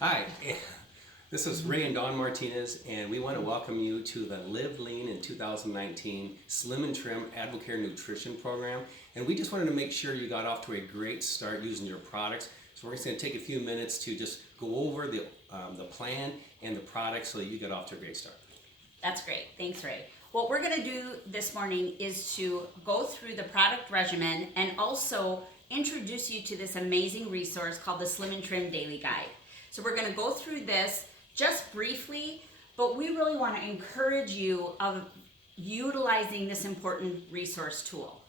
Hi, this is Ray and Dawn Martinez, and we want to welcome you to the Live Lean in 2019 Slim and Trim Advocare Nutrition Program. And we just wanted to make sure you got off to a great start using your products. So we're just going to take a few minutes to just go over the plan and the products so that you get off to a great start. That's great. Thanks, Ray. What we're going to do this morning is to go through the product regimen and also introduce you to this amazing resource called the Slim and Trim Daily Guide. So we're going to go through this just briefly, but we really want to encourage you of utilizing this important resource tool.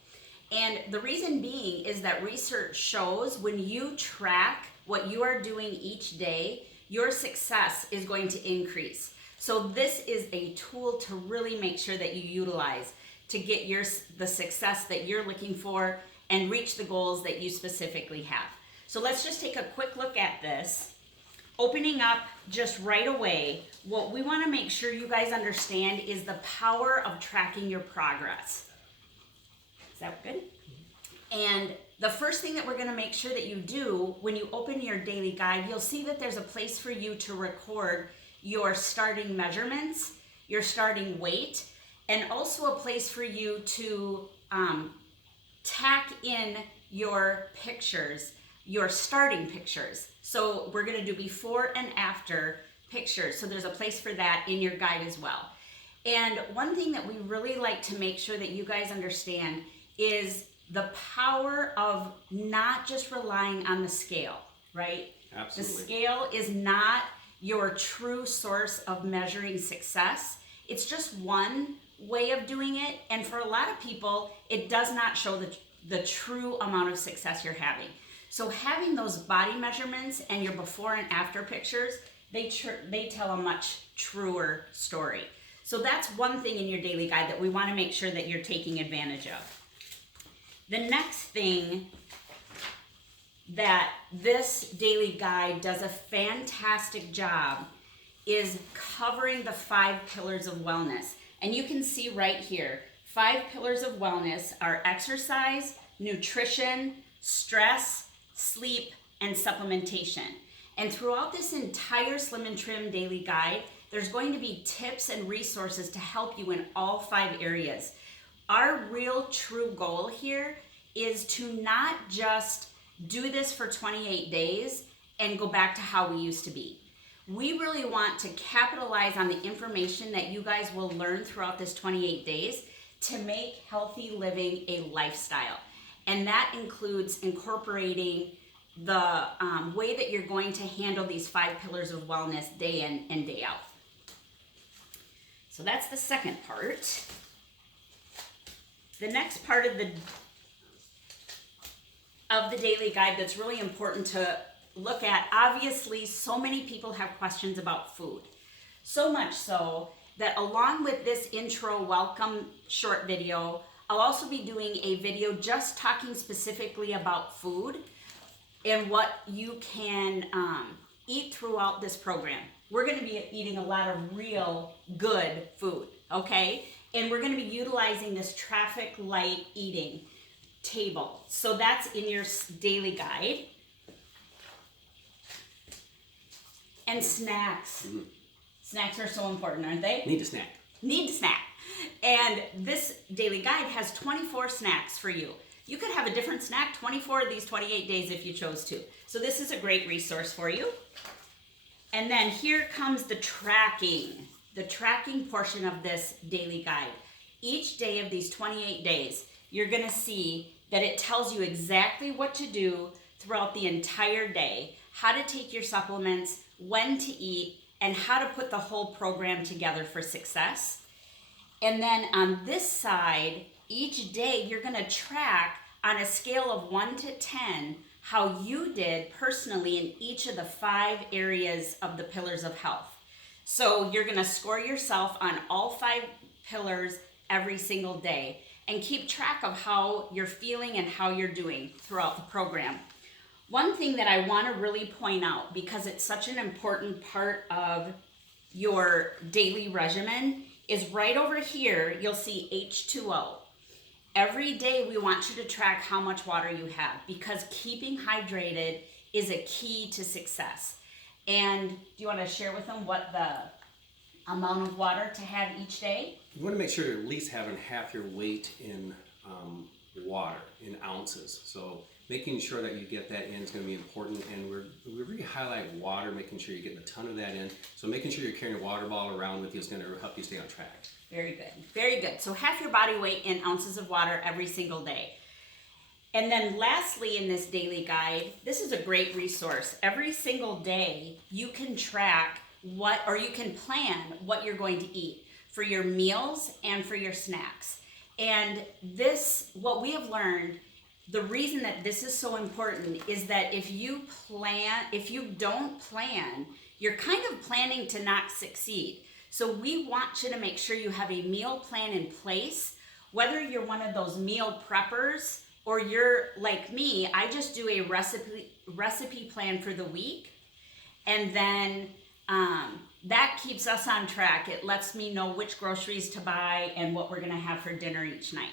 And the reason being is that research shows when you track what you are doing each day, your success is going to increase. So this is a tool to really make sure that you utilize to get the success that you're looking for and reach the goals that you specifically have. So let's just take a quick look at this. Opening up just right away, what we want to make sure you guys understand is the power of tracking your progress. Is that good? And the first thing that we're going to make sure that you do when you open your daily guide, you'll see that there's a place for you to record your starting measurements, your starting weight, and also a place for you to tack in your pictures, your starting pictures. So we're going to do before and after pictures. So there's a place for that in your guide as well. And one thing that we really like to make sure that you guys understand is the power of not just relying on the scale, right? Absolutely. The scale is not your true source of measuring success. It's just one way of doing it. And for a lot of people, it does not show the true amount of success you're having. So having those body measurements and your before and after pictures, they tell a much truer story. So that's one thing in your daily guide that we want to make sure that you're taking advantage of. The next thing that this daily guide does a fantastic job is covering the 5 pillars of wellness. And you can see right here, 5 pillars of wellness are exercise, nutrition, stress, sleep, and supplementation. And throughout this entire Slim and Trim daily guide, there's going to be tips and resources to help you in all 5 areas. Our real true goal here is to not just do this for 28 days and go back to how we used to be. We really want to capitalize on the information that you guys will learn throughout this 28 days to make healthy living a lifestyle. And that includes incorporating the way that you're going to handle these 5 pillars of wellness day in and day out. So that's the second part. The next part of the daily guide that's really important to look at, obviously, so many people have questions about food. So much so that along with this intro welcome short video, I'll also be doing a video just talking specifically about food and what you can eat throughout this program. We're going to be eating a lot of real good food, okay? And we're going to be utilizing this traffic light eating table. So that's in your daily guide. And snacks. Mm-hmm. Snacks are so important, aren't they? Need to snack. Need to snack. And this daily guide has 24 snacks for you. You could have a different snack 24 of these 28 days if you chose to. So this is a great resource for you. And then here comes the tracking portion of this daily guide. Each day of these 28 days, you're going to see that it tells you exactly what to do throughout the entire day, how to take your supplements, when to eat, and how to put the whole program together for success. And then on this side, each day you're going to track on a scale of 1 to 10 how you did personally in each of the 5 areas of the pillars of health. So you're going to score yourself on all 5 pillars every single day and keep track of how you're feeling and how you're doing throughout the program. One thing that I want to really point out, because it's such an important part of your daily regimen, is right over here, you'll see H2O. Every day we want you to track how much water you have, because keeping hydrated is a key to success. And do you want to share with them what the amount of water to have each day? You want to make sure you're at least having half your weight in water, in ounces. So making sure that you get that in is going to be important. And we really highlight water, making sure you're getting a ton of that in. So making sure you're carrying a water bottle around with you is going to help you stay on track. Very good. Very good. So half your body weight in ounces of water every single day. And then lastly, in this daily guide, this is a great resource. Every single day, you can track you can plan what you're going to eat for your meals and for your snacks. And what we have learned, the reason that this is so important is that if you don't plan, you're kind of planning to not succeed. So we want you to make sure you have a meal plan in place, whether you're one of those meal preppers or you're like me. I just do a recipe plan for the week, and then that keeps us on track. It lets me know which groceries to buy and what we're gonna have for dinner each night.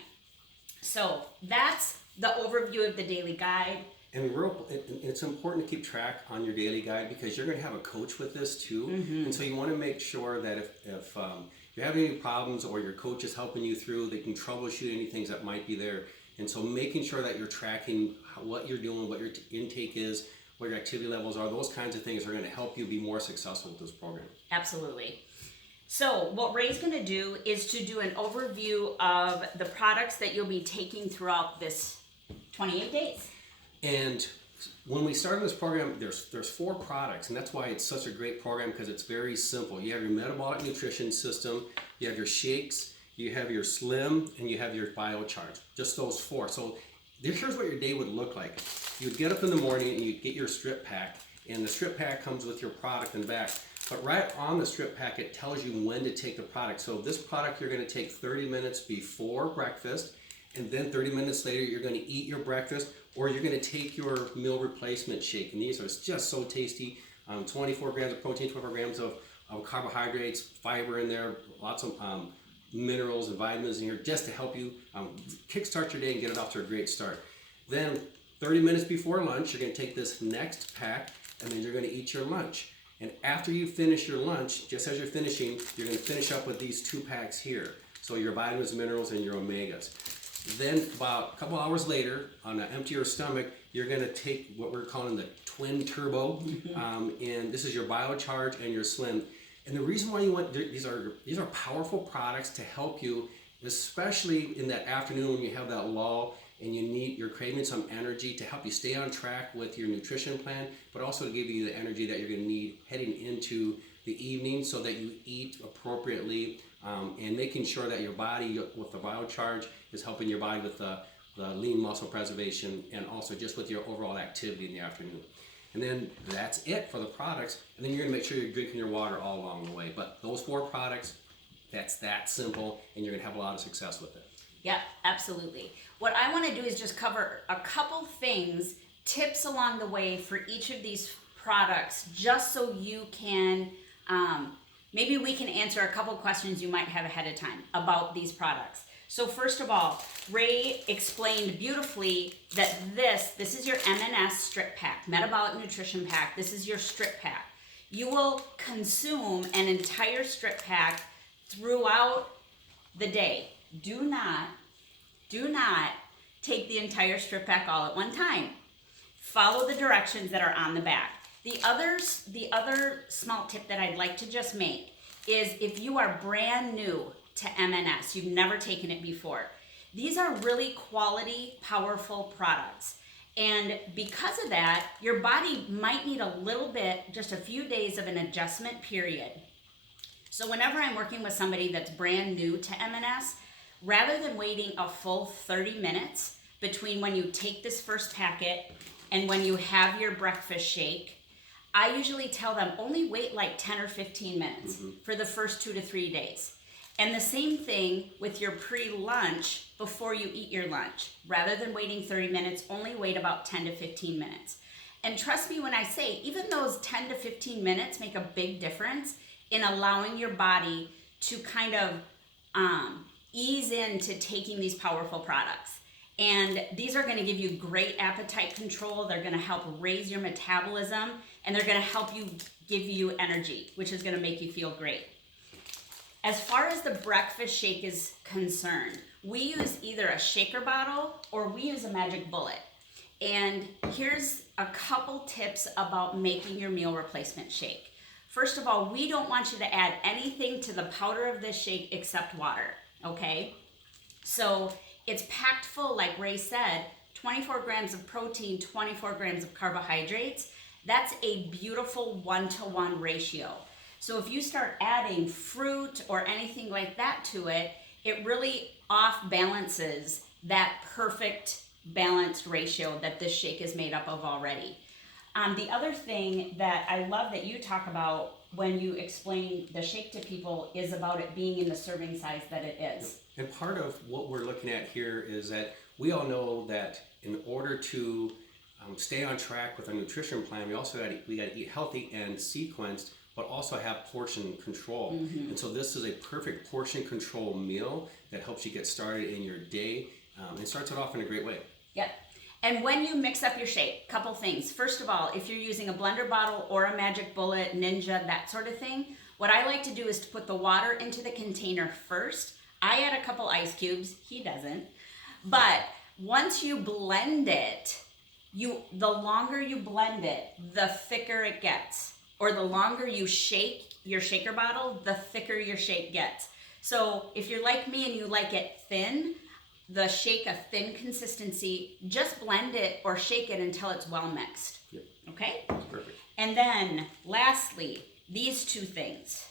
So that's the overview of the daily guide. And it's important to keep track on your daily guide because you're going to have a coach with this too. And so you want to make sure that if you're having any problems or your coach is helping you through, they can troubleshoot any things that might be there. And so making sure that you're tracking what you're doing, what your intake is, what your activity levels are, those kinds of things are going to help you be more successful with this program. Absolutely. So what Ray's going to do is to do an overview of the products that you'll be taking throughout this 28 days. And when we started this program, there's 4 products, and that's why it's such a great program because it's very simple. You have your metabolic nutrition system, you have your shakes, you have your slim, and you have your biocharge. Just those 4. So here's what your day would look like. You'd get up in the morning and you'd get your strip pack, and the strip pack comes with your product in the back. But right on the strip pack, it tells you when to take the product. So this product you're going to take 30 minutes before breakfast, and then 30 minutes later you're going to eat your breakfast, or you're going to take your meal replacement shake. And these are just so tasty. 24 grams of protein, 24 grams of carbohydrates, fiber in there, lots of minerals and vitamins in here just to help you kickstart your day and get it off to a great start. Then 30 minutes before lunch, you're going to take this next pack, and then you're going to eat your lunch. And after you finish your lunch, just as you're finishing, you're going to finish up with these 2 packs here. So your vitamins, minerals, and your omegas. Then about a couple hours later, on an emptier stomach, you're going to take what we're calling the twin turbo, and this is your biocharge and your slim. And the reason why you want these are powerful products to help you, especially in that afternoon when you have that lull and you're craving some energy, to help you stay on track with your nutrition plan, but also to give you the energy that you're going to need heading into the evening so that you eat appropriately, and making sure that your body with the biocharge is helping your body with the lean muscle preservation, and also just with your overall activity in the afternoon. And then that's it for the products. And then you're going to make sure you're drinking your water all along the way. But those 4 products, that's that simple, and you're going to have a lot of success with it. Yep, absolutely. What I want to do is just cover a couple things, tips along the way for each of these products, just so you can, maybe we can answer a couple questions you might have ahead of time about these products. So first of all, Ray explained beautifully that this is your M&S strip pack, metabolic nutrition pack. This is your strip pack. You will consume an entire strip pack throughout the day. Do not take the entire strip pack all at one time. Follow the directions that are on the back. The other small tip that I'd like to just make is if you are brand new to M&S, you've never taken it before, these are really quality, powerful products. And because of that, your body might need a little bit, just a few days of an adjustment period. So whenever I'm working with somebody that's brand new to M&S, rather than waiting a full 30 minutes between when you take this first packet and when you have your breakfast shake, I usually tell them only wait like 10 or 15 minutes for the first 2 to 3 days. And the same thing with your pre-lunch before you eat your lunch. Rather than waiting 30 minutes, only wait about 10 to 15 minutes. And trust me when I say, even those 10 to 15 minutes make a big difference in allowing your body to kind of ease into taking these powerful products. And these are going to give you great appetite control. They're going to help raise your metabolism, and they're going to help you give you energy, which is going to make you feel great. As far as the breakfast shake is concerned, we use either a shaker bottle or we use a magic bullet. And here's a couple tips about making your meal replacement shake. First of all, we don't want you to add anything to the powder of this shake except water, okay? So it's packed full, like Ray said, 24 grams of protein, 24 grams of carbohydrates. That's a beautiful 1-to-1 ratio. So if you start adding fruit or anything like that to it, it really off balances that perfect balanced ratio that this shake is made up of already. The other thing that I love that you talk about when you explain the shake to people is about it being in the serving size that it is. And part of what we're looking at here is that we all know that in order to stay on track with our nutrition plan, we got to eat healthy and sequenced, but also have portion control. And so this is a perfect portion control meal that helps you get started in your day and starts it off in a great way. Yep. And when you mix up your shake, couple things. First of all, if you're using a blender bottle or a magic bullet, Ninja, that sort of thing, what I like to do is to put the water into the container first. I add a couple ice cubes. He doesn't. But once you blend it, the longer you blend it, the thicker it gets. Or the longer you shake your shaker bottle, the thicker your shake gets. So if you're like me and you like it thin, the shake a thin consistency, just blend it or shake it until it's well mixed. Yep. Okay? Perfect. And then lastly, these two things,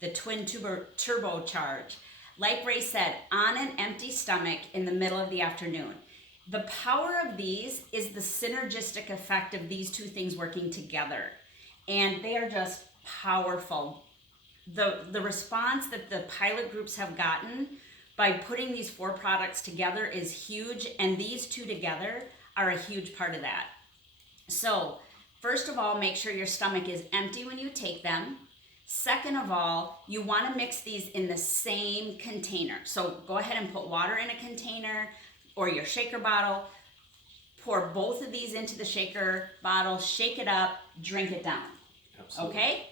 the twin turbocharge. Like Ray said, on an empty stomach in the middle of the afternoon. The power of these is the synergistic effect of these two things working together. And they are just powerful. The response that the pilot groups have gotten by putting these 4 products together is huge, and these two together are a huge part of that. So, first of all, make sure your stomach is empty when you take them. Second of all, you want to mix these in the same container. So go ahead and put water in a container or your shaker bottle. Pour both of these into the shaker bottle, shake it up, drink it down. Absolutely. Okay?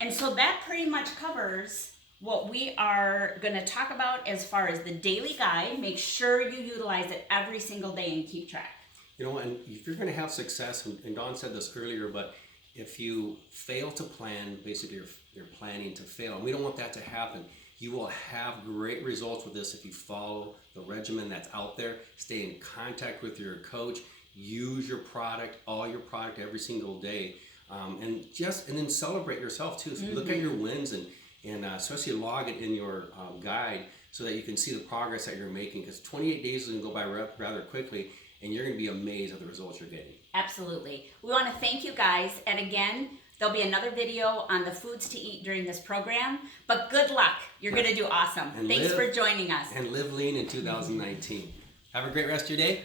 And so that pretty much covers what we are going to talk about as far as the daily guide. Make sure you utilize it every single day and keep track. You know, and if you're going to have success, and Dawn said this earlier, but if you fail to plan, basically you're planning to fail. And we don't want that to happen. You will have great results with this if you follow the regimen that's out there. Stay in contact with your coach. Use your product, all your product every single day. And then celebrate yourself too. So look at your wins and especially log it in your guide so that you can see the progress that you're making, because 28 days is going to go by rather quickly, and you're going to be amazed at the results you're getting. Absolutely. We want to thank you guys. And again, there'll be another video on the foods to eat during this program. But good luck. You're going to do awesome. Thanks for joining us. And live lean in 2019. Have a great rest of your day.